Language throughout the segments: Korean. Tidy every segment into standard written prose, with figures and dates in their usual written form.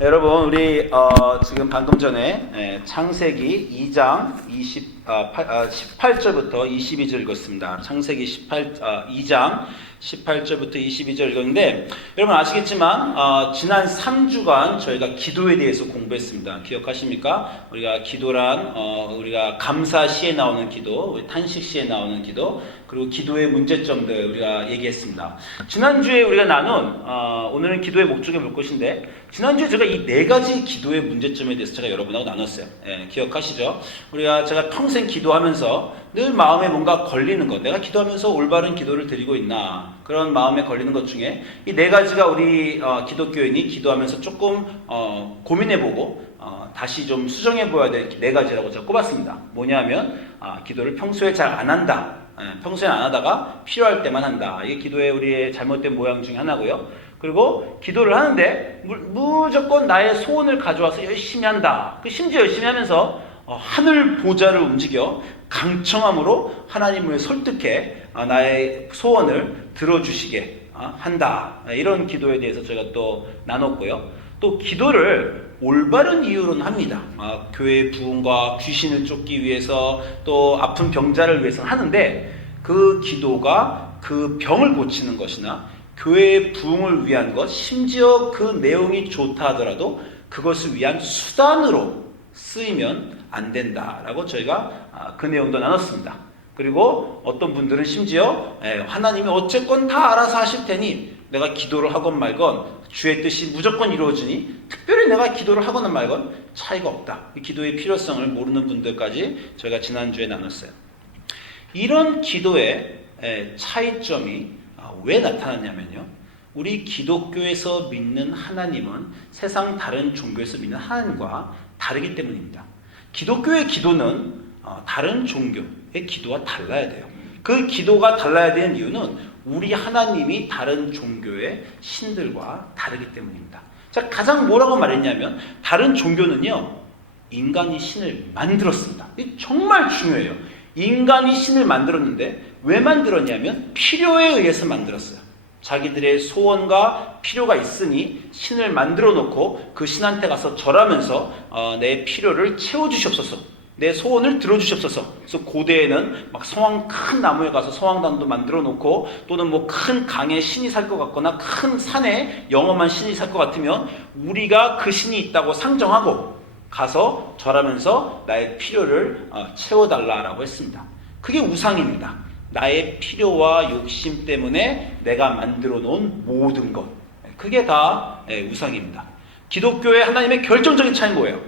여러분, 우리 지금 방금 전에 창세기 2장 18절부터 22절 읽었습니다. 창세기 2장 18절부터 22절 읽었는데, 여러분 아시겠지만 지난 3주간 저희가 기도에 대해서 공부했습니다. 기억하십니까? 우리가 기도란 우리가 감사 시에 나오는 기도, 탄식 시에 나오는 기도, 그리고 기도의 문제점들 우리가 얘기했습니다. 지난주에 우리가 나눈 오늘은 기도의 목적을 볼 것인데, 지난주에 제가 이 네 가지 기도의 문제점에 대해서 제가 여러분하고 나눴어요. 기억하시죠? 제가 평생 기도하면서 늘 마음에 뭔가 걸리는 것, 내가 기도하면서 올바른 기도를 드리고 있나, 그런 마음에 걸리는 것 중에 이 네 가지가 우리 기독교인이 기도하면서 조금 고민해보고 다시 좀 수정해봐야 될 네 가지라고 제가 꼽았습니다. 뭐냐면 기도를 평소에 잘 안 한다. 평소에 안 하다가 필요할 때만 한다. 이게 기도의 우리의 잘못된 모양 중에 하나고요. 그리고 기도를 하는데 무조건 나의 소원을 가져와서 열심히 한다. 심지어 열심히 하면서 하늘 보좌를 움직여 강청함으로 하나님을 설득해 나의 소원을 들어주시게 한다. 이런 기도에 대해서 저희가 또 나눴고요. 또 기도를 올바른 이유로는 합니다. 교회의 부흥과 귀신을 쫓기 위해서, 또 아픈 병자를 위해서는 하는데, 그 기도가 그 병을 고치는 것이나 교회의 부흥을 위한 것, 심지어 그 내용이 좋다 하더라도 그것을 위한 수단으로 쓰이면 안 된다라고 저희가 그 내용도 나눴습니다. 그리고 어떤 분들은 심지어 하나님이 어쨌건 다 알아서 하실 테니 내가 기도를 하건 말건 주의 뜻이 무조건 이루어지니 특별히 내가 기도를 하거나 말건 차이가 없다. 이 기도의 필요성을 모르는 분들까지 저희가 지난주에 나눴어요. 이런 기도의 차이점이 왜 나타났냐면요, 우리 기독교에서 믿는 하나님은 세상 다른 종교에서 믿는 하나님과 다르기 때문입니다. 기독교의 기도는 다른 종교의 기도와 달라야 돼요. 그 기도가 달라야 되는 이유는 우리 하나님이 다른 종교의 신들과 다르기 때문입니다. 자, 가장 뭐라고 말했냐면, 다른 종교는요, 인간이 신을 만들었습니다. 이게 정말 중요해요. 인간이 신을 만들었는데 왜 만들었냐면 필요에 의해서 만들었어요. 자기들의 소원과 필요가 있으니 신을 만들어 놓고 그 신한테 가서 절하면서 내 필요를 채워주시옵소서, 내 소원을 들어주시옵소서. 그래서 고대에는 막 큰 나무에 가서 성황당도 만들어 놓고, 또는 뭐 큰 강에 신이 살 것 같거나 큰 산에 영험한 신이 살 것 같으면 우리가 그 신이 있다고 상정하고 가서 절하면서 나의 필요를 채워달라고 했습니다. 그게 우상입니다. 나의 필요와 욕심 때문에 내가 만들어 놓은 모든 것, 그게 다 우상입니다. 기독교의 하나님의 결정적인 차이는 뭐예요?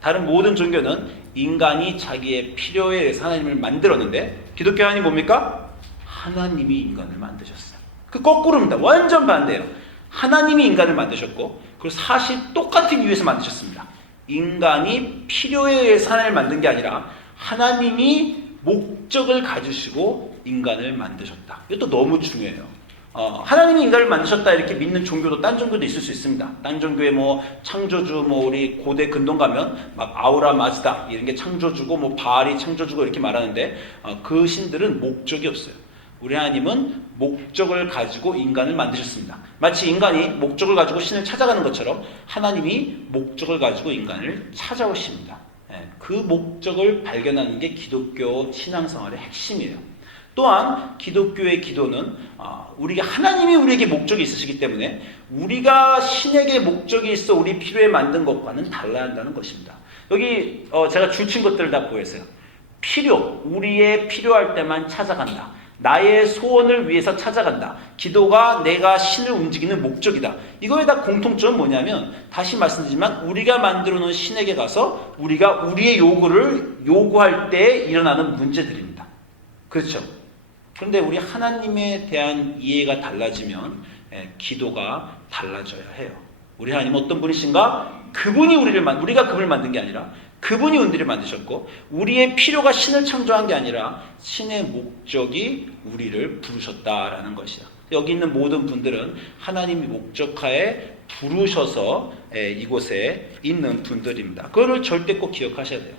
다른 모든 종교는 인간이 자기의 필요에 의해서 하나님을 만들었는데, 기독교 하나님이 뭡니까? 하나님이 인간을 만드셨어요. 그 거꾸로입니다. 완전 반대예요. 하나님이 인간을 만드셨고, 그리고 사실 똑같은 이유에서 만드셨습니다. 인간이 필요에 의해서 하나님을 만든 게 아니라 하나님이 목적을 가지시고 인간을 만드셨다. 이것도 너무 중요해요. 하나님이 인간을 만드셨다 이렇게 믿는 종교도, 딴 종교도 있을 수 있습니다. 딴 종교에 창조주, 우리 고대 근동 가면 막 아우라 마즈다 이런 게 창조주고, 바알이 창조주고 이렇게 말하는데, 그 신들은 목적이 없어요. 우리 하나님은 목적을 가지고 인간을 만드셨습니다. 마치 인간이 목적을 가지고 신을 찾아가는 것처럼 하나님이 목적을 가지고 인간을 찾아오십니다. 그 목적을 발견하는 게 기독교 신앙생활의 핵심이에요. 또한 기독교의 기도는 하나님이 우리에게 목적이 있으시기 때문에 우리가 신에게 목적이 있어 우리 필요에 만든 것과는 달라야 한다는 것입니다. 여기 제가 줄친 것들을 다 보였어요. 필요, 우리의 필요할 때만 찾아간다. 나의 소원을 위해서 찾아간다. 기도가 내가 신을 움직이는 목적이다. 이거에 다 공통점은 뭐냐면, 다시 말씀드리지만 우리가 만들어 놓은 신에게 가서 우리가 우리의 요구를 요구할 때 일어나는 문제들입니다. 그렇죠? 그런데 우리 하나님에 대한 이해가 달라지면 기도가 달라져야 해요. 우리 하나님은 어떤 분이신가? 그분이 우리가 그분을 만든 게 아니라 그분이 우리를 만드셨고, 우리의 필요가 신을 창조한 게 아니라 신의 목적이 우리를 부르셨다라는 것이야. 여기 있는 모든 분들은 하나님이 목적하에 부르셔서 이곳에 있는 분들입니다. 그거를 절대 꼭 기억하셔야 돼요.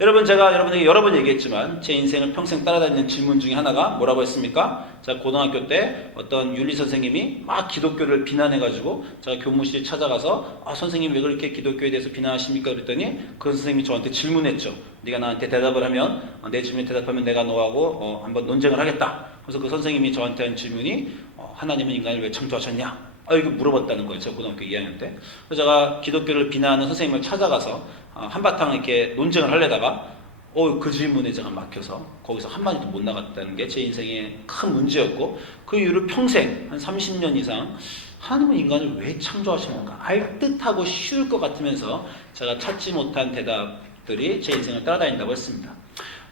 여러분 제가 여러분에게 여러 번 얘기했지만 제 인생을 평생 따라다니는 질문 중에 하나가 뭐라고 했습니까? 제가 고등학교 때 어떤 윤리 선생님이 막 기독교를 비난해가지고 제가 교무실에 찾아가서 선생님 왜 그렇게 기독교에 대해서 비난하십니까? 그랬더니 그 선생님이 저한테 질문했죠. 네가 나한테 대답을 하면 내 질문에 대답하면 내가 너하고 한번 논쟁을 하겠다. 그래서 그 선생님이 저한테 한 질문이 하나님은 인간을 왜 창조하셨냐? 이거 물어봤다는 거예요. 제가 고등학교 2학년 때. 그래서 제가 기독교를 비난하는 선생님을 찾아가서 한바탕 이렇게 논쟁을 하려다가 그 질문에 제가 막혀서 거기서 한마디도 못 나갔다는 게 제 인생의 큰 문제였고 그 이후로 평생 한 30년 이상 하나님은 인간을 왜 창조하셨는가 알듯하고 쉬울 것 같으면서 제가 찾지 못한 대답들이 제 인생을 따라다닌다고 했습니다.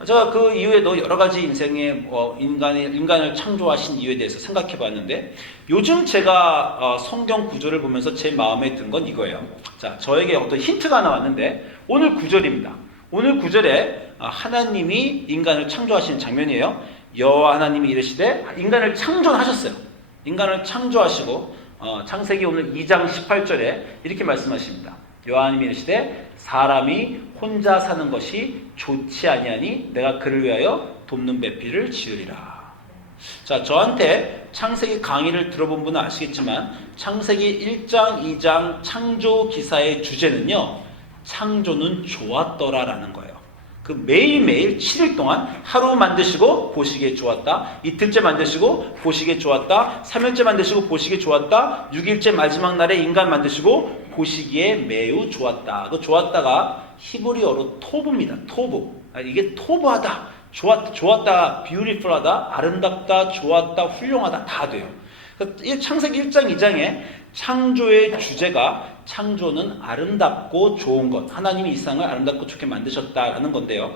제가 그 이후에도 여러 가지 인생의 인간을 창조하신 이유에 대해서 생각해 봤는데 요즘 제가 성경 구절을 보면서 제 마음에 든 건 이거예요. 자, 저에게 어떤 힌트가 나왔는데 오늘 구절입니다. 오늘 구절에 하나님이 인간을 창조하시는 장면이에요. 여호와 하나님이 이르시되 인간을 창조하셨어요. 인간을 창조하시고 창세기 오늘 2장 18절에 이렇게 말씀하십니다. 여호와 하나님이 이르시되 사람이 혼자 사는 것이 좋지 아니하니 내가 그를 위하여 돕는 배필을 지으리라. 자, 저한테 창세기 강의를 들어본 분은 아시겠지만 창세기 1장, 2장 창조 기사의 주제는요. 창조는 좋았더라라는 거예요. 그 매일매일 7일 동안 하루 만드시고 보시기에 좋았다. 이틀째 만드시고 보시기에 좋았다. 3일째 만드시고 보시기에 좋았다. 6일째 마지막 날에 인간 만드시고 보시기에 매우 좋았다. 그 좋았다가 히브리어로 토브입니다. 토브. 이게 토브하다. 좋았다. beautiful하다. 아름답다. 좋았다. 훌륭하다. 다 돼요. 창세기 1장, 2장에 창조의 주제가 창조는 아름답고 좋은 것. 하나님이 이 세상을 아름답고 좋게 만드셨다라는 건데요.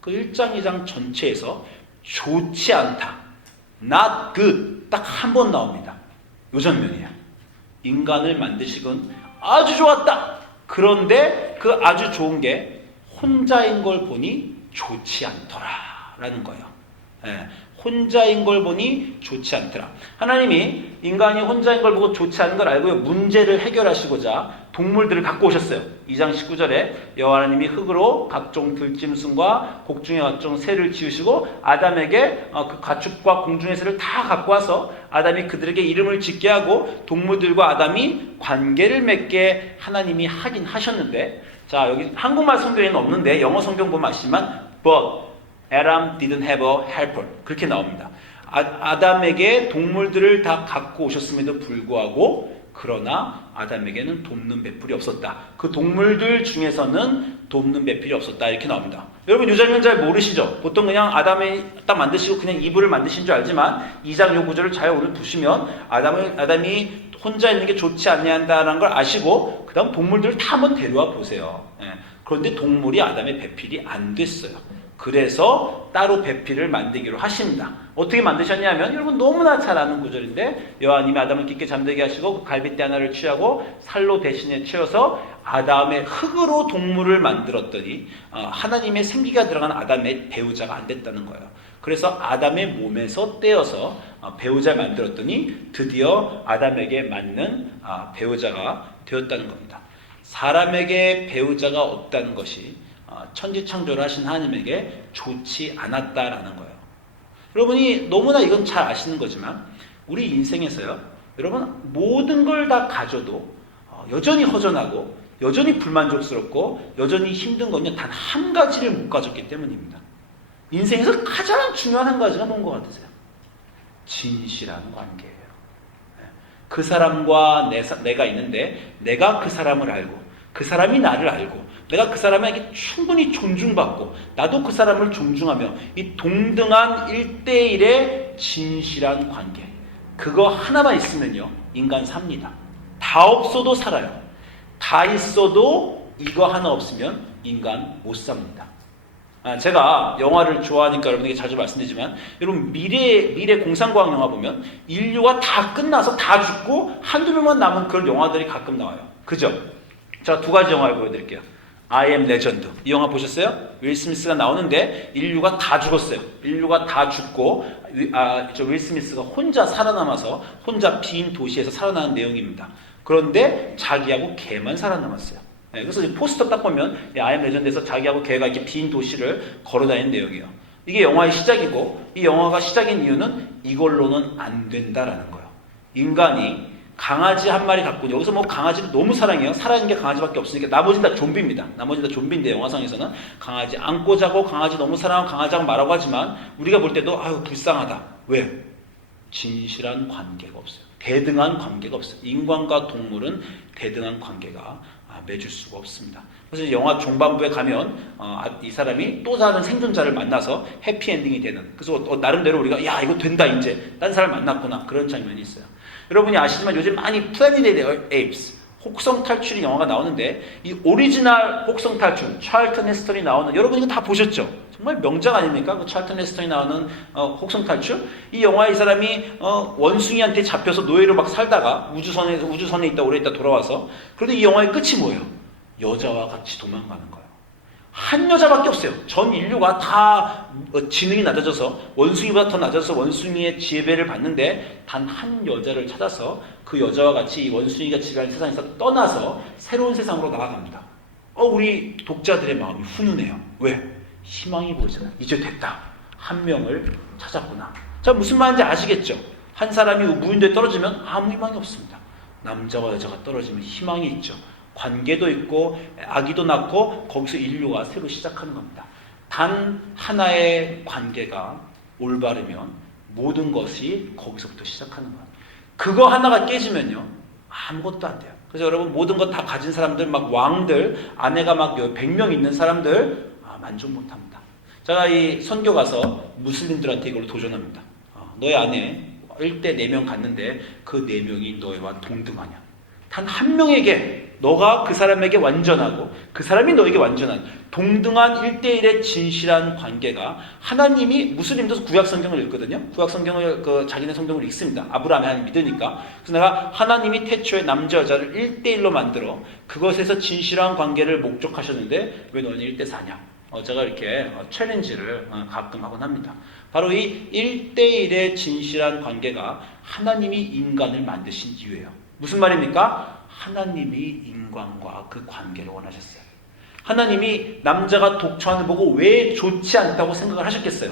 그 1장, 2장 전체에서 좋지 않다. not good. 딱 한 번 나옵니다. 요 장면이에요. 인간을 만드시곤 아주 좋았다. 그런데 그 아주 좋은 게 혼자인 걸 보니 좋지 않더라라는 거예요. 혼자인 걸 보니 좋지 않더라. 하나님이 인간이 혼자인 걸 보고 좋지 않은 걸 알고 문제를 해결하시고자 동물들을 갖고 오셨어요. 2장 19절에 여호와 하나님이 흙으로 각종 들짐승과 곡중의 각종 새를 지으시고 아담에게 그 가축과 공중의 새를 다 갖고 와서 아담이 그들에게 이름을 짓게 하고 동물들과 아담이 관계를 맺게 하나님이 하긴 하셨는데, 자, 여기 한국말 성경에는 없는데 영어 성경 보면 아시지만 but Adam didn't have a helper. 그렇게 나옵니다. 아담에게 동물들을 다 갖고 오셨음에도 불구하고 그러나 아담에게는 돕는 배필이 없었다. 그 동물들 중에서는 돕는 배필이 없었다. 이렇게 나옵니다. 여러분 이 장면 잘 모르시죠? 보통 그냥 아담이 딱 만드시고 그냥 이불을 만드신 줄 알지만 2장 요 구절을 잘 오늘 보시면 아담이 혼자 있는 게 좋지 않냐는 걸 아시고 그 다음 동물들을 다 한번 데려와 보세요. 그런데 동물이 아담의 배필이 안 됐어요. 그래서 따로 배필을 만들기로 하십니다. 어떻게 만드셨냐면 여러분 너무나 잘 아는 구절인데 여호와님이 아담을 깊게 잠들게 하시고 그 갈빗대 하나를 취하고 살로 대신에 채워서 아담의 흙으로 동물을 만들었더니 하나님의 생기가 들어간 아담의 배우자가 안 됐다는 거예요. 그래서 아담의 몸에서 떼어서 배우자를 만들었더니 드디어 아담에게 맞는 배우자가 되었다는 겁니다. 사람에게 배우자가 없다는 것이 천지창조를 하신 하나님에게 좋지 않았다라는 거예요. 여러분이 너무나 이건 잘 아시는 거지만 우리 인생에서요, 여러분 모든 걸 다 가져도 여전히 허전하고 여전히 불만족스럽고 여전히 힘든 건요 단 한 가지를 못 가졌기 때문입니다. 인생에서 가장 중요한 한 가지가 뭔 것 같으세요? 진실한 관계예요. 그 사람과 내가 있는데 내가 그 사람을 알고 그 사람이 나를 알고 내가 그 사람에게 충분히 존중받고 나도 그 사람을 존중하며 이 동등한 1대1의 진실한 관계, 그거 하나만 있으면요 인간 삽니다. 다 없어도 살아요. 다 있어도 이거 하나 없으면 인간 못 삽니다. 제가 영화를 좋아하니까 여러분에게 자주 말씀드리지만 여러분 미래 공상과학 영화 보면 인류가 다 끝나서 다 죽고 한두 명만 남은 그런 영화들이 가끔 나와요. 그죠? 제가 두 가지 영화를 보여드릴게요. I am Legend. 이 영화 보셨어요? 윌 스미스가 나오는데 인류가 다 죽었어요. 인류가 다 죽고 윌 스미스가 혼자 살아남아서 혼자 빈 도시에서 살아나는 내용입니다. 그런데 자기하고 개만 살아남았어요. 네, 그래서 이제 포스터 딱 보면 아이엠 레전드에서 자기하고 걔가 이렇게 빈 도시를 걸어다니는 내용이에요. 이게 영화의 시작이고 이 영화가 시작인 이유는 이걸로는 안 된다라는 거예요. 인간이 강아지 한 마리 갖고 여기서 뭐 강아지를 너무 사랑해요. 살아있는 게 강아지밖에 없으니까 나머지는 다 좀비입니다. 나머지는 다 좀비인데 영화상에서는 강아지 안고 자고 강아지 너무 사랑하고 강아지하고 말하고 하지만 우리가 볼 때도 아유 불쌍하다. 왜? 진실한 관계가 없어요. 대등한 관계가 없어요. 인간과 동물은 대등한 관계가 맺을 수가 없습니다. 그래서 영화 중반부에 가면 이 사람이 또 다른 생존자를 만나서 해피엔딩이 되는, 그래서 나름대로 우리가 야 이거 된다 이제 딴 사람 만났구나 그런 장면이 있어요. 여러분이 아시지만 요즘 많이 플래닛 에이프스 혹성 탈출이 영화가 나오는데 이 오리지널 혹성 탈출 찰튼 헤스턴이 나오는, 여러분 이거 다 보셨죠? 정말 명작 아닙니까? 그 찰튼 헤스턴이 나오는 혹성 탈출. 이 영화에 이 사람이 원숭이한테 잡혀서 노예로 막 살다가 우주선에 있다 오래 있다 돌아와서, 그런데 이 영화의 끝이 뭐예요? 여자와 같이 도망가는 거예요. 한 여자밖에 없어요. 전 인류가 다 지능이 낮아져서 원숭이보다 더 낮아서 원숭이의 지배를 받는데 단 한 여자를 찾아서 그 여자와 같이 이 원숭이가 지배하는 세상에서 떠나서 새로운 세상으로 나아갑니다. 우리 독자들의 마음이 훈훈해요. 왜? 희망이 보이잖아요. 이제 됐다. 한 명을 찾았구나. 자, 무슨 말인지 아시겠죠? 한 사람이 무인도에 떨어지면 아무 희망이 없습니다. 남자와 여자가 떨어지면 희망이 있죠. 관계도 있고 아기도 낳고 거기서 인류가 새로 시작하는 겁니다. 단 하나의 관계가 올바르면 모든 것이 거기서부터 시작하는 거예요. 그거 하나가 깨지면요 아무것도 안 돼요. 그래서 여러분 모든 것 다 가진 사람들, 막 왕들, 아내가 막 100명 있는 사람들 만족 못합니다. 제가 이 선교 가서 무슬림들한테 이걸로 도전합니다. 너의 아내 1대 4명 갔는데 그 4명이 너희와 동등하냐? 단 한 명에게 너가 그 사람에게 완전하고 그 사람이 너에게 완전한 동등한 1대1의 진실한 관계가, 하나님이, 무슬림도 구약 성경을 읽거든요. 구약 성경을 자기네 성경을 읽습니다. 아브라함이 하나님 믿으니까. 그래서 내가 하나님이 태초에 남자 여자를 1대1로 만들어 그것에서 진실한 관계를 목적하셨는데 왜 너는 1대4냐? 제가 이렇게 챌린지를 가끔 하곤 합니다. 바로 이 1대1의 진실한 관계가 하나님이 인간을 만드신 이유예요. 무슨 말입니까? 하나님이 인간과 그 관계를 원하셨어요. 하나님이 남자가 독처하는 보고 왜 좋지 않다고 생각을 하셨겠어요?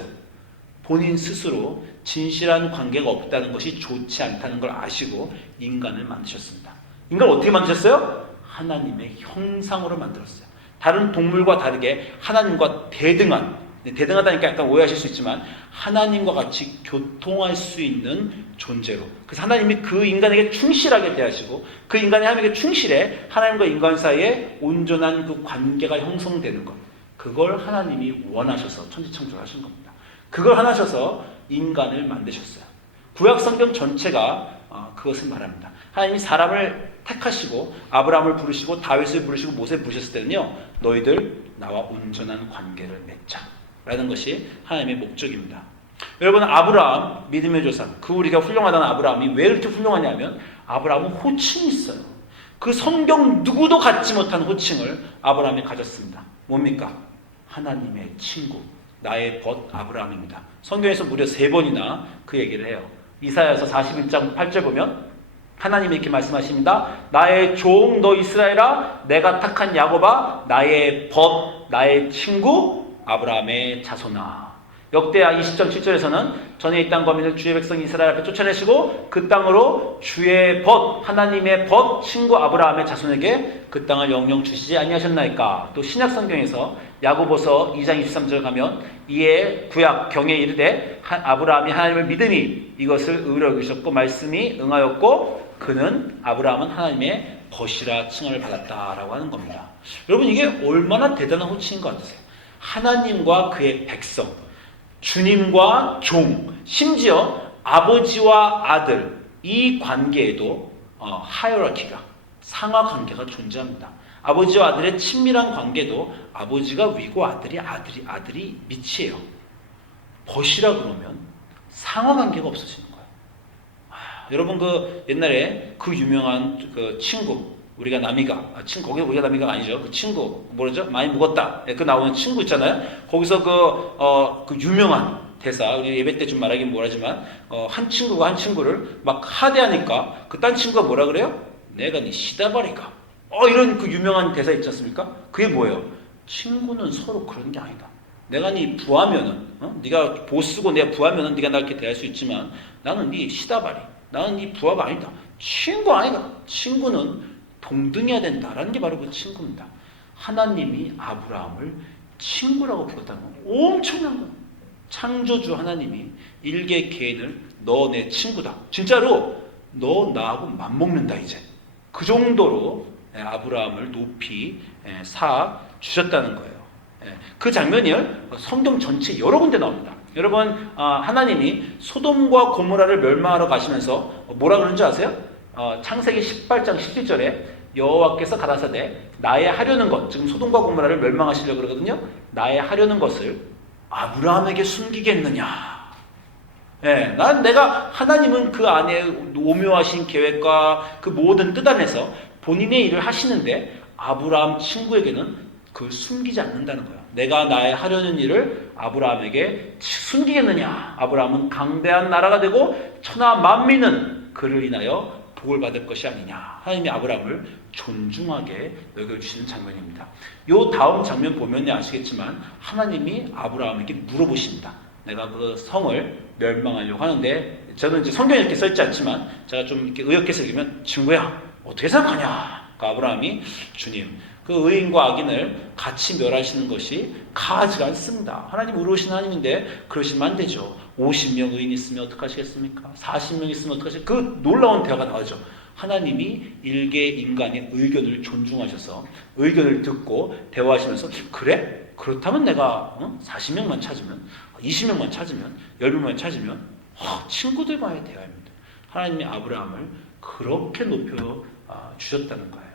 본인 스스로 진실한 관계가 없다는 것이 좋지 않다는 걸 아시고 인간을 만드셨습니다. 인간을 어떻게 만드셨어요? 하나님의 형상으로 만들었어요. 다른 동물과 다르게 하나님과 대등하다니까 약간 오해하실 수 있지만 하나님과 같이 교통할 수 있는 존재로, 그래서 하나님이 그 인간에게 충실하게 대하시고 그 인간이 하나님에게 충실해 하나님과 인간 사이에 온전한 그 관계가 형성되는 것, 그걸 하나님이 원하셔서 천지창조를 하신 겁니다. 그걸 하나셔서 인간을 만드셨어요. 구약 성경 전체가 그것을 말합니다. 하나님이 사람을 택하시고 아브라함을 부르시고 다윗을 부르시고 모세를 부르셨을 때는요, 너희들 나와 온전한 관계를 맺자 라는 것이 하나님의 목적입니다. 여러분, 아브라함 믿음의 조상, 그 우리가 훌륭하다는 아브라함이 왜 이렇게 훌륭하냐면 아브라함은 호칭이 있어요. 그 성경 누구도 갖지 못한 호칭을 아브라함이 가졌습니다. 뭡니까? 하나님의 친구, 나의 벗 아브라함입니다. 성경에서 무려 3번이나 그 얘기를 해요. 이사야서 41장 8절 보면 하나님이 이렇게 말씀하십니다. 나의 종 너 이스라엘아, 내가 택한 야곱아, 나의 벗, 나의 친구 아브라함의 자손아. 역대하 20장 7절에서는 전에 이 땅 거민을 주의 백성 이스라엘 앞에 쫓아내시고 그 땅으로 주의 벗, 하나님의 벗 친구 아브라함의 자손에게 그 땅을 영영 주시지 아니하셨나이까. 또 신약 성경에서 야고보서 2장 23절 가면 이에 구약 경에 이르되 아브라함이 하나님을 믿으니 이것을 의로 여기셨고 말씀이 응하였고 그는 아브라함은 하나님의 벗이라 칭을 받았다라고 하는 겁니다. 여러분, 이게 얼마나 대단한 호칭인 것 같으세요? 하나님과 그의 백성, 주님과 종, 심지어 아버지와 아들, 이 관계에도 하이어라키가, 상하 관계가 존재합니다. 아버지와 아들의 친밀한 관계도 아버지가 위고 아들이 밑이에요. 벗이라 그러면 상하 관계가 없어지는 거예요. 여러분, 그 옛날에 그 유명한 그 친구, 우리가 남이가, 거기 우리가 남이가 아니죠. 그 친구, 뭐라죠? 많이 묵었다. 그 나오는 친구 있잖아요. 거기서 그 유명한 대사, 우리 예배 때 좀 말하긴 뭐라지만, 한 친구가 한 친구를 막 하대하니까, 그 딴 친구가 뭐라 그래요? 내가 네 시다바리가. 이런 그 유명한 대사 있지 않습니까? 그게 뭐예요? 친구는 서로 그런 게 아니다. 내가 네 부하면은, 네가 보스고 내가 부하면은 네가 나 이렇게 대할 수 있지만 나는 네 시다발이, 나는 네 부하가 아니다. 친구 아니다. 친구는 동등해야 된다라는 게 바로 그 친구입니다. 하나님이 아브라함을 친구라고 불렀다는 건 엄청난 거예요. 창조주 하나님이 일개 개인을 너 내 친구다. 진짜로 너 나하고 맞먹는다 이제. 그 정도로 아브라함을 높이 사 주셨다는 거예요. 그 장면이 성경 전체 여러 군데 나옵니다. 여러분 하나님이 소돔과 고모라를 멸망하러 가시면서 뭐라 그러는지 아세요? 창세기 18장 17절에 여호와께서 가라사대 나의 하려는 것, 지금 소돔과 고모라를 멸망하시려고 그러거든요. 나의 하려는 것을 아브라함에게 숨기겠느냐. 내가 하나님은 그 안에 오묘하신 계획과 그 모든 뜻 안에서 본인의 일을 하시는데 아브라함 친구에게는 그걸 숨기지 않는다는 거예요. 내가 나의 하려는 일을 아브라함에게 숨기겠느냐. 아브라함은 강대한 나라가 되고 천하 만민은 그를 인하여 복을 받을 것이 아니냐. 하나님이 아브라함을 존중하게 여겨주시는 장면입니다. 이 다음 장면 보면 아시겠지만 하나님이 아브라함에게 물어보십니다. 내가 그 성을 멸망하려고 하는데, 저는 이제 성경에 이렇게 써있지 않지만 제가 좀 이렇게 의역해서 읽으면 친구야 어떻게 생각하냐. 그 아브라함이 주님 그 의인과 악인을 같이 멸하시는 것이 가하지가 않습니다. 하나님 의로우신 하나님인데 그러시면 안 되죠. 50명 의인 있으면 어떡하시겠습니까? 40명 있으면 어떡하시겠습니까? 그 놀라운 대화가 나오죠. 하나님이 일개 인간의 의견을 존중하셔서 의견을 듣고 대화하시면서 그래? 그렇다면 내가 40명만 찾으면 20명만 찾으면 10명만 찾으면 친구들과의 대화입니다. 하나님이 아브라함을 그렇게 높여 주셨다는 거예요.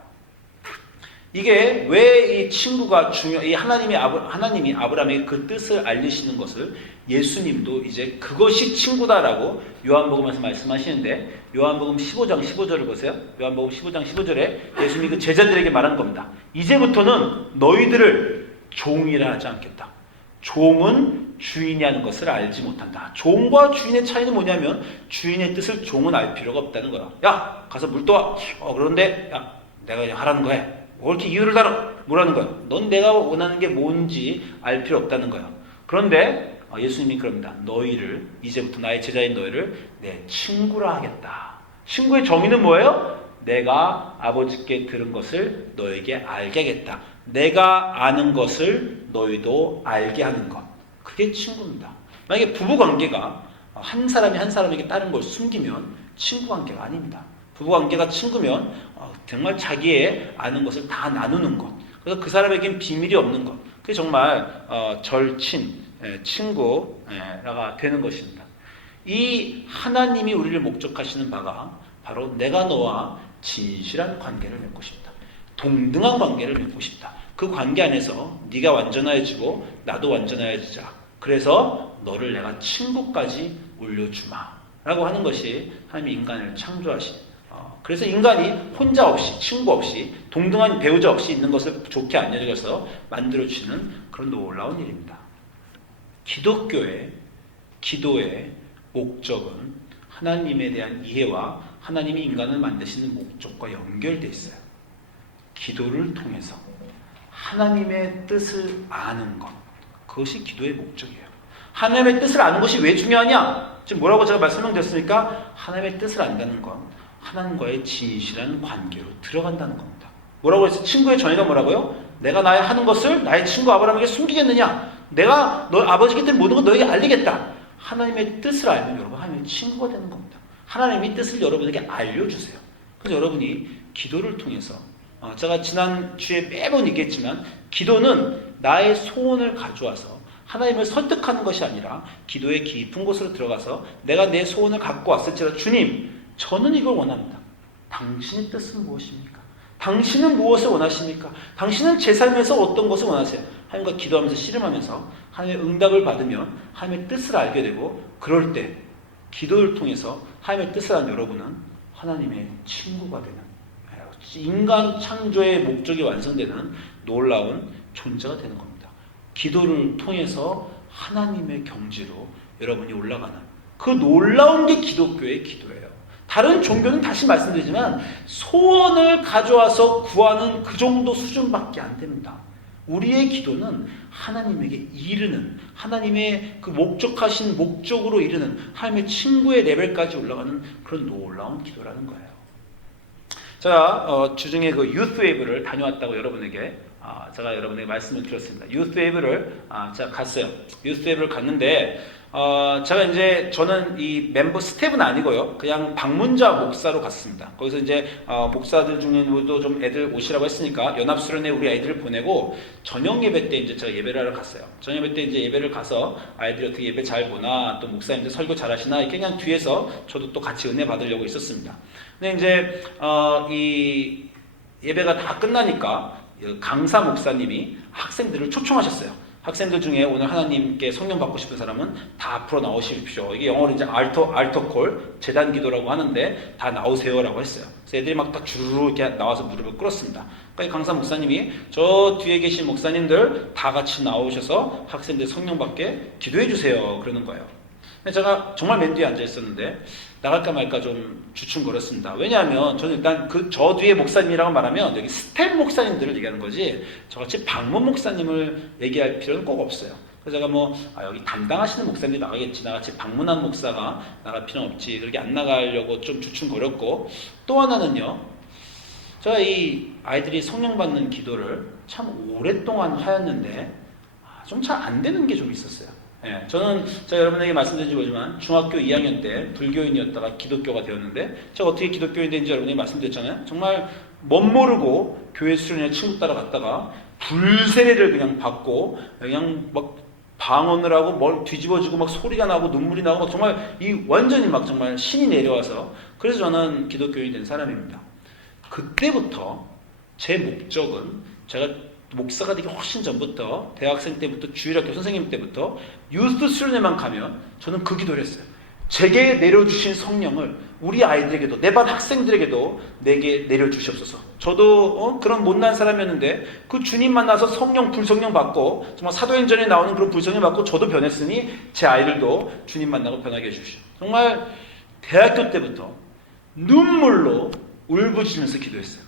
이게 왜 이 친구가 이 하나님이 아브라함에게 그 뜻을 알리시는 것을 예수님도 이제 그것이 친구다라고 요한복음에서 말씀하시는데, 요한복음 15장 15절을 보세요. 요한복음 15장 15절에 예수님이 그 제자들에게 말하는 겁니다. 이제부터는 너희들을 종이라 하지 않겠다. 종은 주인이 하는 것을 알지 못한다. 종과 주인의 차이는 뭐냐면 주인의 뜻을 종은 알 필요가 없다는 거야. 야 가서 물 떠와. 그런데 야 내가 그냥 하라는 거야. 뭐 이렇게 이유를 달아. 뭐라는 거야. 넌 내가 원하는 게 뭔지 알 필요 없다는 거야. 그런데 예수님이 그럽니다. 너희를 이제부터 나의 제자인 너희를 내 친구라 하겠다. 친구의 정의는 뭐예요? 내가 아버지께 들은 것을 너에게 알게 하겠다. 내가 아는 것을 너희도 알게 하는 것. 그게 친구입니다. 만약에 부부관계가 한 사람이 한 사람에게 다른 걸 숨기면 친구관계가 아닙니다. 부부관계가 친구면 정말 자기의 아는 것을 다 나누는 것. 그래서 그 사람에겐 비밀이 없는 것. 그게 정말 절친, 친구가 되는 것입니다. 이 하나님이 우리를 목적하시는 바가 바로 내가 너와 진실한 관계를 맺고 싶다. 동등한 관계를 맺고 싶다. 그 관계 안에서 네가 완전해지고 나도 완전해지자. 그래서 너를 내가 친구까지 올려주마 라고 하는 것이 하나님이 인간을 창조하신, 그래서 인간이 혼자 없이 친구 없이 동등한 배우자 없이 있는 것을 좋게 안 여겨서 만들어주시는 그런 놀라운 일입니다. 기독교의 기도의 목적은 하나님에 대한 이해와 하나님이 인간을 만드시는 목적과 연결되어 있어요. 기도를 통해서 하나님의 뜻을 아는 것, 그것이 기도의 목적이에요. 하나님의 뜻을 아는 것이 왜 중요하냐? 지금 뭐라고 제가 설명드렸습니까? 하나님의 뜻을 안다는 건 하나님과의 진실한 관계로 들어간다는 겁니다. 뭐라고 해서 친구의 정의가 뭐라고요? 내가 나의 하는 것을 나의 친구 아브라함에게 숨기겠느냐? 내가 너 아버지께 든 모든 걸 너에게 알리겠다. 하나님의 뜻을 알면 여러분 하나님의 친구가 되는 겁니다. 하나님의 뜻을 여러분에게 알려주세요. 그래서 여러분이 기도를 통해서, 제가 지난주에 매번 얘기했지만 기도는 나의 소원을 가져와서 하나님을 설득하는 것이 아니라 기도의 깊은 곳으로 들어가서 내가 내 소원을 갖고 왔을지라도 주님 저는 이걸 원합니다. 당신의 뜻은 무엇입니까? 당신은 무엇을 원하십니까? 당신은 제 삶에서 어떤 것을 원하세요? 하나님과 기도하면서 씨름하면서 하나님의 응답을 받으면 하나님의 뜻을 알게 되고, 그럴 때 기도를 통해서 하나님의 뜻을 안 여러분은 하나님의 친구가 되는, 인간 창조의 목적이 완성되는 놀라운 존재가 되는 겁니다. 기도를 통해서 하나님의 경지로 여러분이 올라가는 그 놀라운 게 기독교의 기도예요. 다른 종교는 다시 말씀드리지만 소원을 가져와서 구하는 그 정도 수준밖에 안 됩니다. 우리의 기도는 하나님에게 이르는, 하나님의 그 목적하신 목적으로 이르는, 하나님의 친구의 레벨까지 올라가는 그런 놀라운 기도라는 거예요. 제가 주중에 그 유스웨이브를 다녀왔다고 여러분에게 제가 여러분에게 말씀을 드렸습니다. 유스웨이브를 제가 갔어요. 유스웨이브를 갔는데 제가 이제 저는 이 멤버 스텝은 아니고요. 그냥 방문자 목사로 갔습니다. 거기서 이제 목사들 중에도 좀 애들 오시라고 했으니까 연합수련회 우리 아이들을 보내고 저녁 예배 때 이제 제가 예배를 하러 갔어요. 저녁 예배 때 이제 예배를 가서 아이들이 어떻게 예배 잘 보나, 또 목사님들 설교 잘하시나 이렇게 그냥 뒤에서 저도 또 같이 은혜 받으려고 있었습니다. 근데 이제 이 예배가 다 끝나니까 강사 목사님이 학생들을 초청하셨어요. 학생들 중에 오늘 하나님께 성령 받고 싶은 사람은 다 앞으로 나오십시오. 이게 영어로 이제 알터콜, 재단 기도라고 하는데 다 나오세요라고 했어요. 그래서 애들이 막 딱 주르르 이렇게 나와서 무릎을 꿇었습니다. 그러니까 강사 목사님이 저 뒤에 계신 목사님들 다 같이 나오셔서 학생들 성령 받게 기도해 주세요. 그러는 거예요. 근데 제가 정말 맨 뒤에 앉아 있었는데 나갈까 말까 좀 주춤거렸습니다. 왜냐하면 저는 일단 저 뒤에 목사님이라고 말하면 여기 스텝 목사님들을 얘기하는 거지 저같이 방문 목사님을 얘기할 필요는 꼭 없어요. 그래서 제가 여기 담당하시는 목사님이 나가겠지, 나같이 방문한 목사가 나갈 필요는 없지, 그렇게 안 나가려고 좀 주춤거렸고, 또 하나는요, 제가 이 아이들이 성령 받는 기도를 참 오랫동안 하였는데 좀 잘 안 되는 게 좀 있었어요. 예, 저는 제가 여러분에게 말씀드린지 모르지만 중학교 2학년 때 불교인이었다가 기독교가 되었는데 제가 어떻게 기독교인이 된지 여러분에게 말씀드렸잖아요. 정말 멋모르고 교회 수련회 친구 따라갔다가 불세례를 그냥 받고 그냥 막 방언을 하고 뭘 뒤집어지고 막 소리가 나고 눈물이 나고 정말 이 완전히 막 정말 신이 내려와서, 그래서 저는 기독교인이 된 사람입니다. 그때부터 제 목적은, 제가 목사가 되기 훨씬 전부터, 대학생 때부터, 주일학교 선생님 때부터 유스 수련회만 가면 저는 그 기도를 했어요. 제게 내려주신 성령을 우리 아이들에게도, 내 반 학생들에게도 내게 내려주시옵소서. 저도 그런 못난 사람이었는데 그 주님 만나서 성령, 불성령 받고 정말 사도행전에 나오는 그런 불성령 받고 저도 변했으니 제 아이들도 주님 만나고 변하게 해주시오. 정말 대학교 때부터 눈물로 울부짖으면서 기도했어요.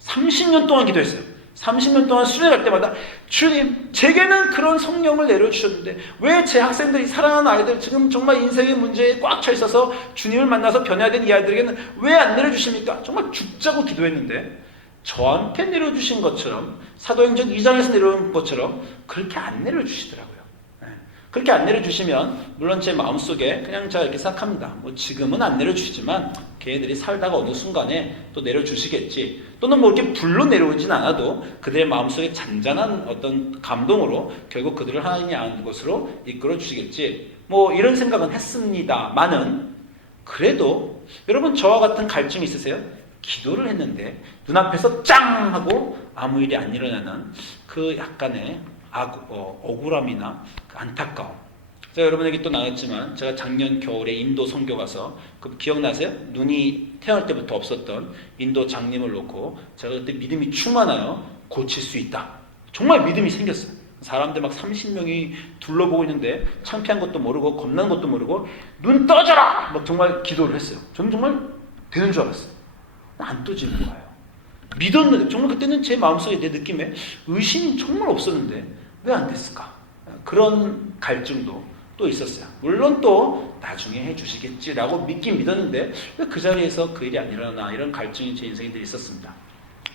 30년 동안 기도했어요. 30년 동안 수련회 갈 때마다 주님, 제게는 그런 성령을 내려주셨는데 왜 제 학생들이, 사랑하는 아이들, 지금 정말 인생의 문제에 꽉 차 있어서 주님을 만나서 변해야 되는 이 아이들에게는 왜 안 내려주십니까? 정말 죽자고 기도했는데 저한테 내려주신 것처럼, 사도행전 2장에서 내려온 것처럼 그렇게 안 내려주시더라고요. 그렇게 안 내려주시면 물론 제 마음속에 그냥 제가 이렇게 생각합니다. 지금은 안 내려주시지만 걔네들이 살다가 어느 순간에 또 내려주시겠지, 또는 이렇게 불로 내려오진 않아도 그들의 마음속에 잔잔한 어떤 감동으로 결국 그들을 하나님이 아는 곳으로 이끌어 주시겠지, 이런 생각은 했습니다만은, 그래도 여러분 저와 같은 갈증이 있으세요? 기도를 했는데 눈앞에서 짱 하고 아무 일이 안 일어나는 그 약간의 억울함이나 그 안타까움. 제가 여러분에게 또 나눴지만 제가 작년 겨울에 인도 선교 가서, 그 기억나세요? 눈이 태어날 때부터 없었던 인도 장님을 놓고 제가 그때 믿음이 충만하여 고칠 수 있다, 정말 믿음이 생겼어요. 사람들 막 30명이 둘러보고 있는데 창피한 것도 모르고 겁난 것도 모르고 눈 떠져라! 막 정말 기도를 했어요. 저는 정말 되는 줄 알았어요. 안 떠지는 거예요. 믿었는데, 정말 그때는 제 마음속에, 내 느낌에 의심이 정말 없었는데 왜 안 됐을까? 그런 갈증도 또 있었어요. 물론 또 나중에 해주시겠지라고 믿긴 믿었는데 왜 그 자리에서 그 일이 안 일어나나, 이런 갈증이 제 인생에 있었습니다.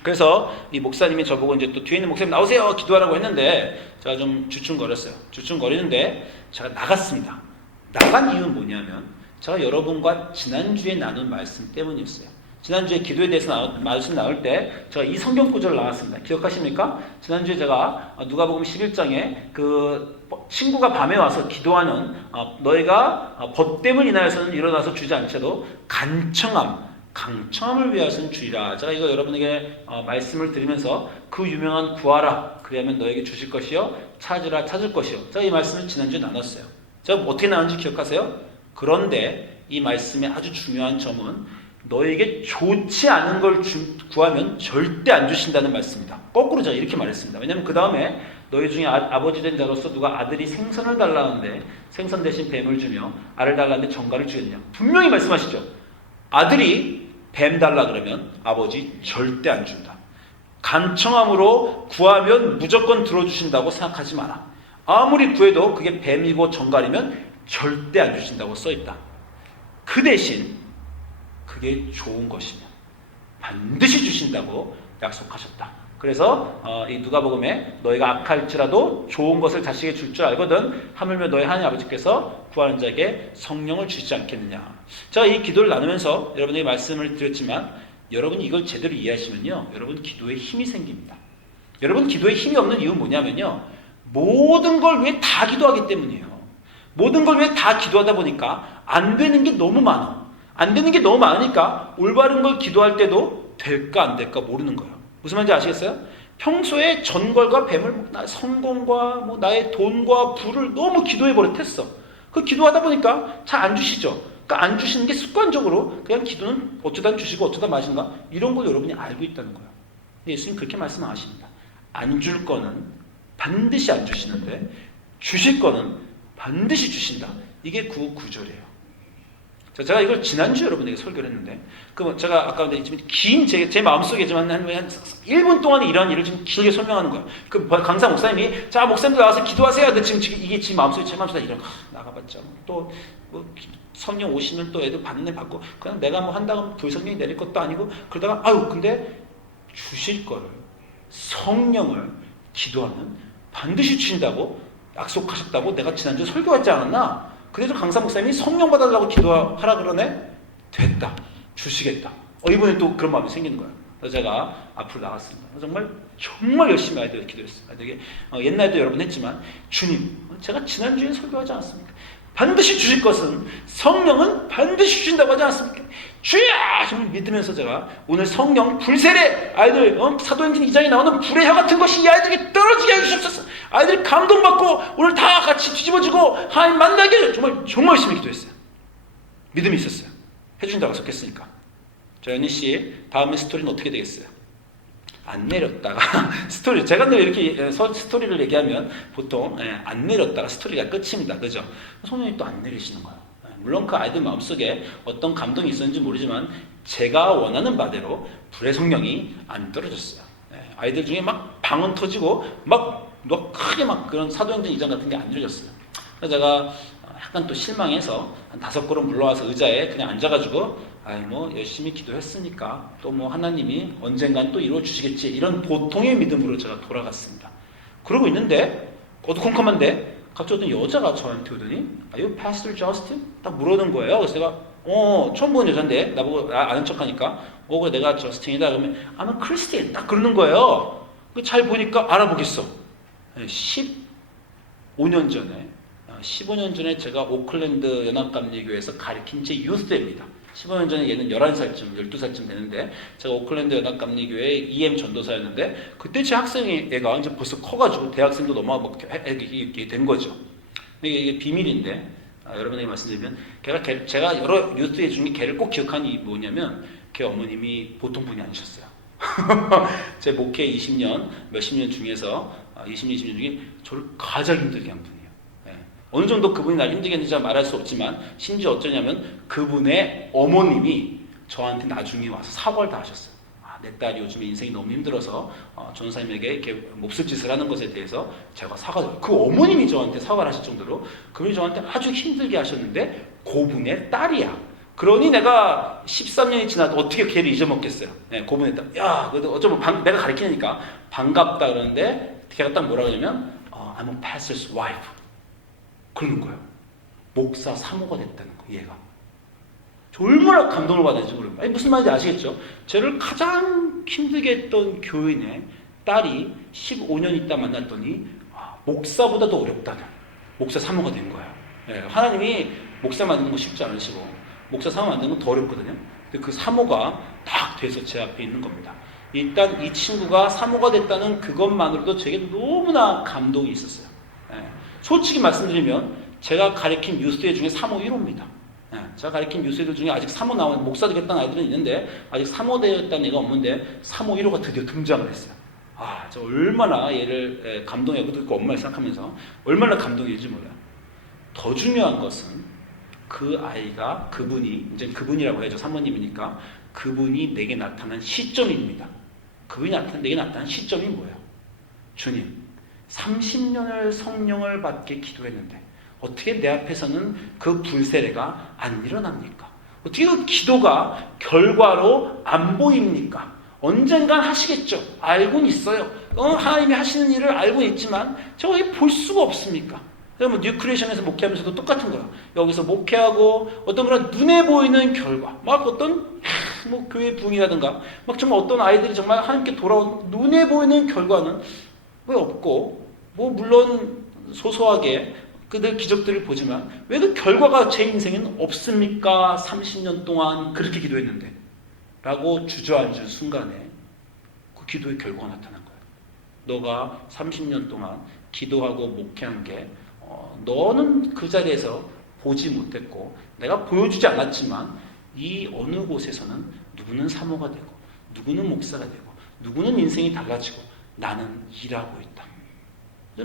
그래서 이 목사님이 저보고 이제 또 뒤에 있는 목사님 나오세요 기도하라고 했는데 제가 좀 주춤거렸어요. 주춤거리는데 제가 나갔습니다. 나간 이유는 뭐냐면 제가 여러분과 지난주에 나눈 말씀 때문이었어요. 지난주에 기도에 대해서 말씀 나올 때 제가 이 성경 구절을 나왔습니다. 기억하십니까? 지난주에 제가 누가복음 11장에 그 친구가 밤에 와서 기도하는, 너희가 벗됨을 인하여서는 일어나서 주지 않더라도 강청함을 위하여서는 주리라. 제가 이거 여러분에게 말씀을 드리면서 그 유명한 구하라 그리하면 너에게 주실 것이요 찾으라 찾을 것이요, 제가 이 말씀을 지난주에 나눴어요. 제가 어떻게 나눴는지 기억하세요? 그런데 이 말씀의 아주 중요한 점은 너에게 좋지 않은 걸 구하면 절대 안 주신다는 말씀입니다. 거꾸로 제가 이렇게 말했습니다. 왜냐하면 그 다음에 너희 중에 아버지 된 자로서 누가 아들이 생선을 달라는데 생선 대신 뱀을 주며 알을 달라는데 정갈을 주겠냐, 분명히 말씀하시죠. 아들이 뱀 달라 그러면 아버지 절대 안 준다. 간청함으로 구하면 무조건 들어주신다고 생각하지 마라. 아무리 구해도 그게 뱀이고 정갈이면 절대 안 주신다고 써있다. 그 대신 그게 좋은 것이면 반드시 주신다고 약속하셨다. 그래서 이 누가복음에 너희가 악할지라도 좋은 것을 자식에게 줄 줄 알거든 하물며 너희 하나님 아버지께서 구하는 자에게 성령을 주시지 않겠느냐. 제가 이 기도를 나누면서 여러분에게 말씀을 드렸지만 여러분이 이걸 제대로 이해하시면요, 여러분 기도에 힘이 생깁니다. 여러분 기도에 힘이 없는 이유는 뭐냐면요, 모든 걸 위해 다 기도하기 때문이에요. 모든 걸 위해 다 기도하다 보니까 안 되는 게 너무 많아. 안 되는 게 너무 많으니까 올바른 걸 기도할 때도 될까 안 될까 모르는 거예요. 무슨 말인지 아시겠어요? 평소에 전궐과 뱀을 나의 성공과 나의 돈과 부를 너무 기도해 버릇했어. 그 기도하다 보니까 잘 안 주시죠. 그러니까 안 주시는 게 습관적으로 그냥 기도는 어쩌다 주시고 어쩌다 마신가 이런 걸 여러분이 알고 있다는 거예요. 예수님 그렇게 말씀하십니다. 안 줄 거는 반드시 안 주시는데 주실 거는 반드시 주신다. 이게 그 구절이에요. 제가 이걸 지난주에 여러분에게 설교를 했는데, 제가 아까 긴 제 마음속에지만 한 1분 동안 이런 일을 지금 길게 설명하는 거예요. 그 강사 목사님이, 자, 목사님들 나와서 기도하세요. 근데 이게 지금 마음속에 제 마음속에 이런, 나가봤자, 또, 성령 오시면 또 애들 받는 애 받고, 그냥 내가 한다고 불성령이 내릴 것도 아니고, 그러다가, 근데 주실 거를, 성령을 기도하면 반드시 주신다고 약속하셨다고 내가 지난주에 설교하지 않았나? 그래서 강사 목사님이 성령 받아달라고 기도하라 그러네? 됐다. 주시겠다. 이번에 또 그런 마음이 생기는 거예요. 그래서 제가 앞으로 나갔습니다. 정말 열심히 아이들 기도했어요. 아이들에게 옛날에도 여러 번 했지만, 주님, 제가 지난주에 설교하지 않았습니까? 반드시 주실 것은, 성령은 반드시 주신다고 하지 않았습니까? 주야! 정말 믿으면서 제가 오늘 성령 불세례 아이들 사도행전 2장에 나오는 불의 혀 같은 것이 이 아이들에게 떨어지게 해주셨소서. 아이들이 감동받고 오늘 다 같이 뒤집어지고 하나님 만나게 정말 열심히 기도했어요. 믿음이 있었어요. 해주신다고 약속했으니까. 저 연희씨 다음에 스토리는 어떻게 되겠어요? 안 내렸다가 스토리, 제가 늘 이렇게 스토리를 얘기하면 보통 안 내렸다가 스토리가 끝입니다. 그죠? 성령이 또 안 내리시는 거예요. 물론 그 아이들 마음속에 어떤 감동이 있었는지 모르지만 제가 원하는 바대로 불의 성령이 안 떨어졌어요. 아이들 중에 막 방언 터지고 막 크게 그런 사도행전 2장 같은 게 안 이루어졌어요. 그래서 제가 약간 또 실망해서 한 5걸음 물러와서 의자에 그냥 앉아가지고 열심히 기도했으니까 또 하나님이 언젠간 또 이루어 주시겠지, 이런 보통의 믿음으로 제가 돌아갔습니다. 그러고 있는데 어두컴컴한데 갑자기 어떤 여자가 저한테 오더니 Are you Pastor Justin? 딱 물어보는 거예요. 그래서 제가 처음 보는 여잔데 나보고 아는 척하니까 그래 내가 저스틴이다. 그러면 I'm a Christian 딱 그러는 거예요. 잘 보니까 알아보겠어. 15년 전에 제가 오클랜드 연합감리교회에서 가르친 제 유스대입니다. 15년 전에 얘는 11살쯤, 12살쯤 되는데 제가 오클랜드 연합감리교회 EM 전도사였는데 그때 제 애가 이제 벌써 커가지고 대학생도 넘어가고 이렇게 된 거죠. 이게 비밀인데 여러분에게 말씀드리면 제가 여러 유스대 중에 걔를 꼭 기억하는 게 뭐냐면 걔 어머님이 보통 분이 아니셨어요. 제 목회 몇십 년 중에서 20년 중에 저를 가장 힘들게 한 분이에요. 어느 정도 그분이 날 힘들게 했는지 말할 수 없지만 심지어 어쩌냐면 그분의 어머님이 저한테 나중에 와서 사과를 다 하셨어요. 내 딸이 요즘에 인생이 너무 힘들어서 전사님에게 이렇게 몹쓸 짓을 하는 것에 대해서 제가 그 어머님이 저한테 사과를 하실 정도로 그분이 저한테 아주 힘들게 하셨는데 그분의 딸이야. 그러니 내가 13년이 지나도 어떻게 걔를 잊어먹겠어요. 그분의 딸. 야, 어쩌면 내가 가르치니까 반갑다 그러는데 걔가 딱 뭐라 그러냐면 I'm a pastor's wife. 그러는 거예요. 목사 사모가 됐다는 거, 얘가. 저 얼마나 감동을 받았는지 모릅니다. 무슨 말인지 아시겠죠? 저를 가장 힘들게 했던 교인의 딸이 15년 있다 만났더니 목사보다도 어렵다는 목사 사모가 된 거예요. 하나님이 목사 만드는 거 쉽지 않으시고 목사 사모 만드는 건 더 어렵거든요. 근데 그 사모가 딱 돼서 제 앞에 있는 겁니다. 일단 이 친구가 사모가 됐다는 그것만으로도 제게 너무나 감동이 있었어요. 솔직히 말씀드리면 제가 가르친 유스대 중에 사모 1호입니다. 제가 가르친 유스대들 중에 아직 사모 나온 목사 되겠다는 아이들은 있는데 아직 사모되었다는 애가 없는데 사모 1호가 드디어 등장을 했어요. 저 얼마나 얘를 감동하고 그 엄마를 생각하면서 얼마나 감동일지 몰라요. 더 중요한 것은 그 아이가 그분이 이제 그분이라고 해야죠. 사모님이니까 그분이 내게 나타난 시점입니다. 그분이 내게 나타난 시점이 뭐예요? 주님, 30년을 성령을 받게 기도했는데 어떻게 내 앞에서는 그 불세례가 안 일어납니까? 어떻게 그 기도가 결과로 안 보입니까? 언젠간 하시겠죠. 알고는 있어요. 하나님이 하시는 일을 알고는 있지만 저거 볼 수가 없습니까? 그러면 뉴크리에이션에서 목회하면서도 똑같은 거야. 여기서 목회하고 어떤 그런 눈에 보이는 결과, 막 어떤 뭐 교회 부흥이라든가 막 정말 어떤 아이들이 정말 하나님께 돌아온 눈에 보이는 결과는 왜 없고, 뭐 물론 소소하게 그들 기적들을 보지만 왜 그 결과가 제 인생에는 없습니까? 30년 동안 그렇게 기도했는데 라고 주저앉은 순간에 그 기도의 결과가 나타난 거예요. 너가 30년 동안 기도하고 목회한 게 너는 그 자리에서 보지 못했고 내가 보여주지 않았지만 이 어느 곳에서는 누구는 사모가 되고 누구는 목사가 되고 누구는 인생이 달라지고 나는 일하고 있다.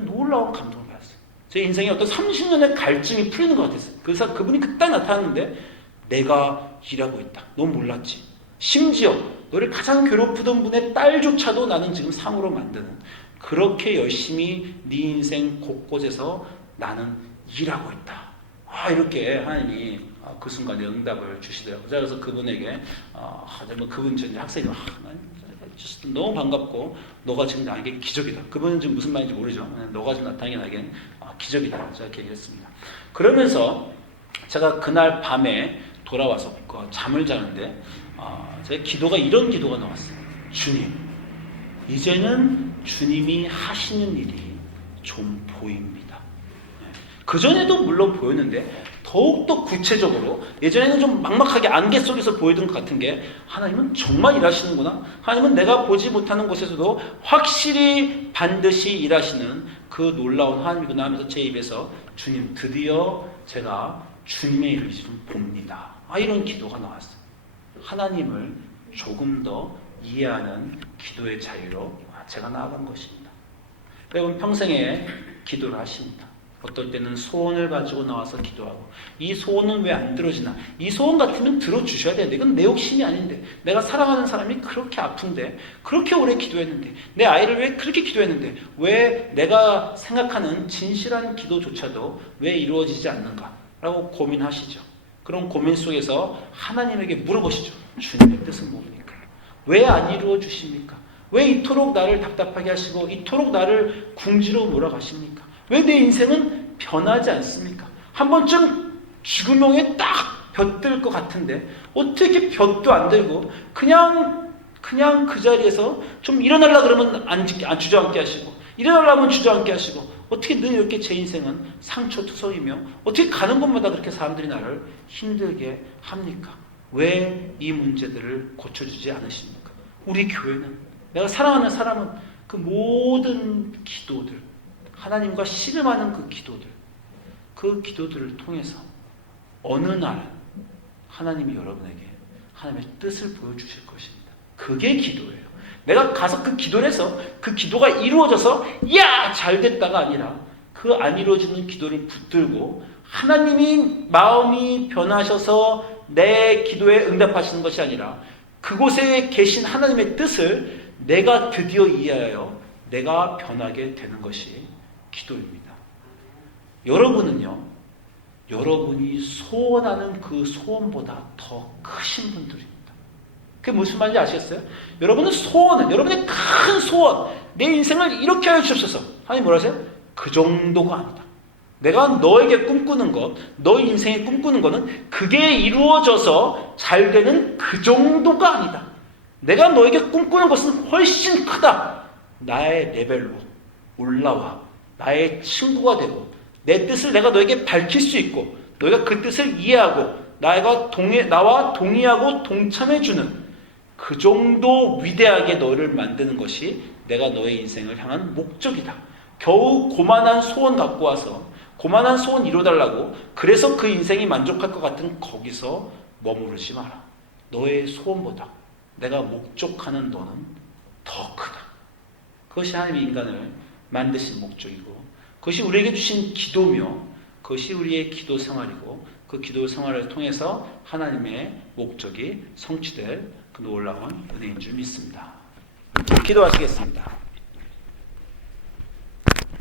놀라운 감동을 받았어요. 제 인생에 어떤 30년의 갈증이 풀리는 것 같았어요. 그래서 그분이 그때 나타났는데 내가 일하고 있다. 넌 몰랐지. 심지어 너를 가장 괴롭히던 분의 딸조차도 나는 지금 상으로 만드는, 그렇게 열심히 네 인생 곳곳에서 나는 일하고 있다. 이렇게 하나님이 그 순간에 응답을 주시더라고요. 그래서 그분에게 그분 전 학생이 너무 반갑고 너가 지금 나에게 기적이다. 그분은 지금 무슨 말인지 모르죠. 너가 지금 나타나게 나에겐 기적이다. 제가 이렇게 얘기했습니다. 그러면서 제가 그날 밤에 돌아와서 잠을 자는데 제 기도가 이런 기도가 나왔어요. 주님, 이제는 주님이 하시는 일이 좀 보입니다. 그전에도 물론 보였는데 더욱더 구체적으로, 예전에는 좀 막막하게 안개 속에서 보이던 것 같은 게 하나님은 정말 일하시는구나. 하나님은 내가 보지 못하는 곳에서도 확실히 반드시 일하시는 그 놀라운 하나님이구나 하면서 제 입에서 주님, 드디어 제가 주님의 일을 좀 봅니다. 이런 기도가 나왔어요. 하나님을 조금 더 이해하는 기도의 자유로 제가 나아간 것입니다. 여러분 평생에 기도를 하십니다. 어떨 때는 소원을 가지고 나와서 기도하고, 이 소원은 왜 안 들어지나? 이 소원 같으면 들어주셔야 되는데 이건 내 욕심이 아닌데, 내가 사랑하는 사람이 그렇게 아픈데, 그렇게 오래 기도했는데, 내 아이를 왜 그렇게 기도했는데 왜 내가 생각하는 진실한 기도조차도 왜 이루어지지 않는가? 라고 고민하시죠. 그런 고민 속에서 하나님에게 물어보시죠. 주님의 뜻은 뭡니까? 왜 안 이루어 주십니까? 왜 이토록 나를 답답하게 하시고 이토록 나를 궁지로 몰아가십니까? 왜 내 인생은 변하지 않습니까? 한 번쯤 죽음형에 딱 벼들 것 같은데 어떻게 벼도 안 들고 그냥 그 자리에서 좀 일어나려 그러면 안 주저앉게 하시고, 일어나려면 주저앉게 하시고, 어떻게 늘 이렇게 제 인생은 상처투성이며 어떻게 가는 곳마다 그렇게 사람들이 나를 힘들게 합니까? 왜 이 문제들을 고쳐주지 않으십니까? 우리 교회는, 내가 사랑하는 사람은 그 모든 기도들, 하나님과 씨름하는 그 기도들을 통해서 어느 날 하나님이 여러분에게 하나님의 뜻을 보여주실 것입니다. 그게 기도예요. 내가 가서 그 기도를 해서 그 기도가 이루어져서 야! 잘 됐다가 아니라 그 안 이루어지는 기도를 붙들고 하나님이 마음이 변하셔서 내 기도에 응답하시는 것이 아니라 그곳에 계신 하나님의 뜻을 내가 드디어 이해하여 내가 변하게 되는 것이 기도입니다. 여러분은요, 여러분이 소원하는 그 소원보다 더 크신 분들입니다. 그게 무슨 말인지 아시겠어요? 여러분은 여러분의 큰 소원, 내 인생을 이렇게 하여 주옵소서. 하나님 뭐라 하세요? 그 정도가 아니다. 내가 너에게 꿈꾸는 것, 너의 인생에 꿈꾸는 것은 그게 이루어져서 잘 되는 그 정도가 아니다. 내가 너에게 꿈꾸는 것은 훨씬 크다. 나의 레벨로 올라와 나의 친구가 되고 내 뜻을 내가 너에게 밝힐 수 있고 너희가 그 뜻을 이해하고 나와 동의하고 동참해주는 그 정도 위대하게 너를 만드는 것이 내가 너의 인생을 향한 목적이다. 겨우 고만한 소원 갖고 와서 고만한 소원 이뤄달라고 그래서 그 인생이 만족할 것 같은 거기서 머무르지 마라. 너의 소원보다 내가 목적하는 너는 더 크다. 그것이 하나님이 인간을 만드신 목적이고 그것이 우리에게 주신 기도며 그것이 우리의 기도 생활이고 그 기도 생활을 통해서 하나님의 목적이 성취될 그 놀라운 은혜인 줄 믿습니다. 기도하시겠습니다.